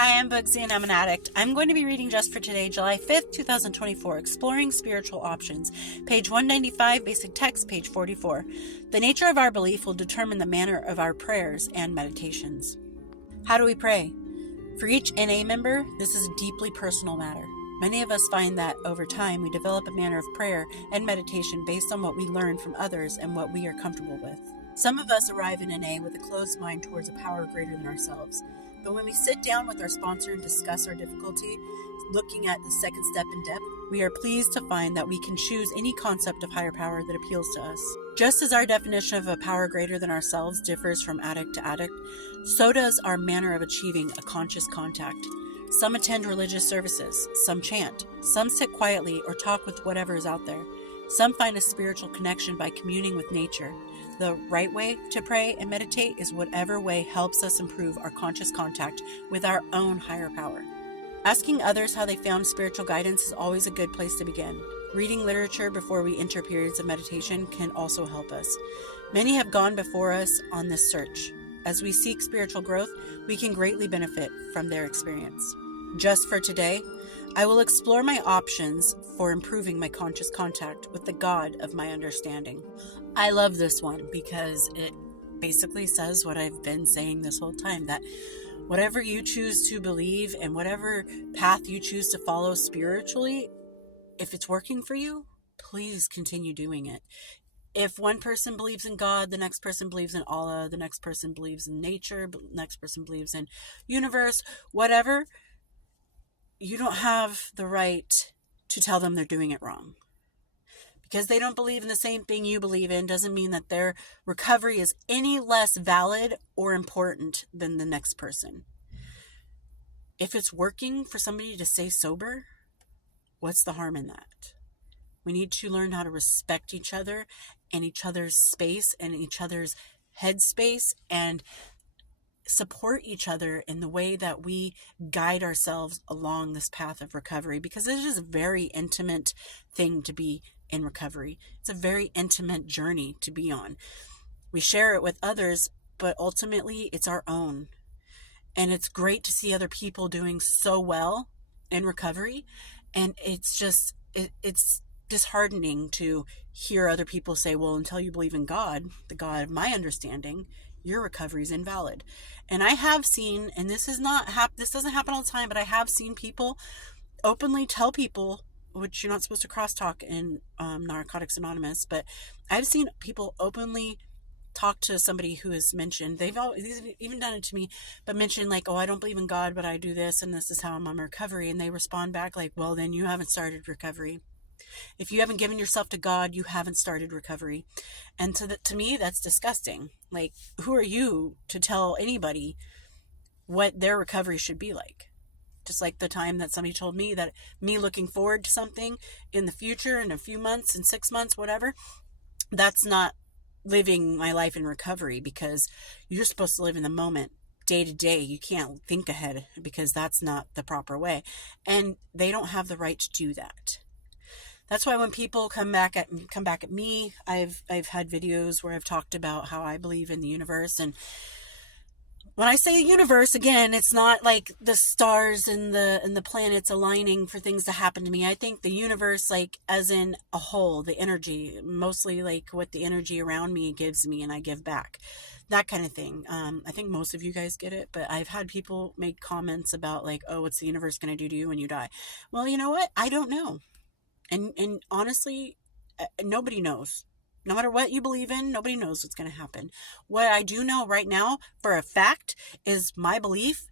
Hi, I'm Bugsy and I'm an addict. I'm going to be reading just for today, July 5th, 2024, Exploring Spiritual Options, page 195, basic text, page 44. The nature of our belief will determine the manner of our prayers and meditations. How do we pray? For each NA member, this is a deeply personal matter. Many of us find that over time we develop a manner of prayer and meditation based on what we learn from others and what we are comfortable with. Some of us arrive in NA with a closed mind towards a power greater than ourselves. But when we sit down with our sponsor and discuss our difficulty, looking at the second step in depth, we are pleased to find that we can choose any concept of higher power that appeals to us. Just as our definition of a power greater than ourselves differs from addict to addict, so does our manner of achieving a conscious contact. Some attend religious services, some chant, some sit quietly or talk with whatever is out there. Some find a spiritual connection by communing with nature. The right way to pray and meditate is whatever way helps us improve our conscious contact with our own higher power. Asking others how they found spiritual guidance is always a good place to begin. Reading literature before we enter periods of meditation can also help us. Many have gone before us on this search. As we seek spiritual growth, we can greatly benefit from their experience. Just for today, I will explore my options for improving my conscious contact with the God of my understanding. I love this one because it basically says what I've been saying this whole time, that whatever you choose to believe and whatever path you choose to follow spiritually, if it's working for you, please continue doing it. If one person believes in God, the next person believes in Allah, the next person believes in nature, the next person believes in universe, whatever, you don't have the right to tell them they're doing it wrong. Because they don't believe in the same thing you believe in doesn't mean that their recovery is any less valid or important than the next person. If it's working for somebody to stay sober, what's the harm in that? We need to learn how to respect each other and each other's space and each other's headspace and support each other in the way that we guide ourselves along this path of recovery, because it is a very intimate thing to be in recovery. It's a very intimate journey to be on. We share it with others, but ultimately it's our own. And it's great to see other people doing so well in recovery. And it's disheartening to hear other people say, well, until you believe in God, the God of my understanding, your recovery is invalid. And I have seen, and this doesn't happen all the time, but I have seen people openly tell people, which you're not supposed to crosstalk in Narcotics Anonymous, but I've seen people openly talk to somebody who has mentioned, they've even done it to me, but mentioned like, oh, I don't believe in God, but I do this, and this is how I'm on recovery. And they respond back like, well, then you haven't started recovery. If you haven't given yourself to God, you haven't started recovery. And to me, that's disgusting. Like, who are you to tell anybody what their recovery should be like? Just like the time that somebody told me that me looking forward to something in the future, in a few months, in 6 months, whatever, that's not living my life in recovery, because you're supposed to live in the moment, day to day. You can't think ahead, because that's not the proper way. And they don't have the right to do that. That's why when people come back at me, I've had videos where I've talked about how I believe in the universe. And when I say universe, again, it's not like the stars and the planets aligning for things to happen to me. I think the universe, like as in a whole, the energy, mostly like what the energy around me gives me and I give back, that kind of thing. I think most of you guys get it, but I've had people make comments about like, oh, what's the universe going to do to you when you die? Well, you know what? I don't know. And honestly, nobody knows. No matter what you believe in, nobody knows what's going to happen. What I do know right now for a fact is my belief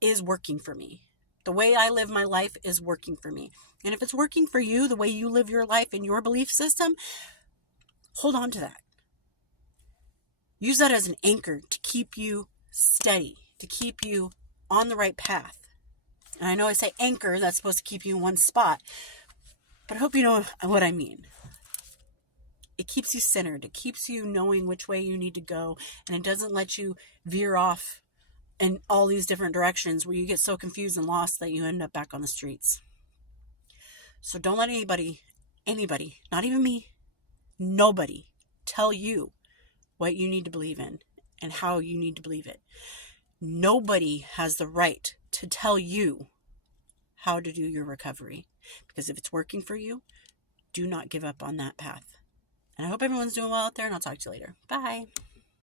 is working for me. The way I live my life is working for me. And if it's working for you, the way you live your life and your belief system, hold on to that. Use that as an anchor to keep you steady, to keep you on the right path. And I know I say anchor, that's supposed to keep you in one spot, but I hope you know what I mean. It keeps you centered. It keeps you knowing which way you need to go. And it doesn't let you veer off in all these different directions where you get so confused and lost that you end up back on the streets. So don't let anybody, not even me, nobody, tell you what you need to believe in and how you need to believe it. Nobody has the right to tell you how to do your recovery. Because if it's working for you, do not give up on that path. And I hope everyone's doing well out there, and I'll talk to you later. Bye.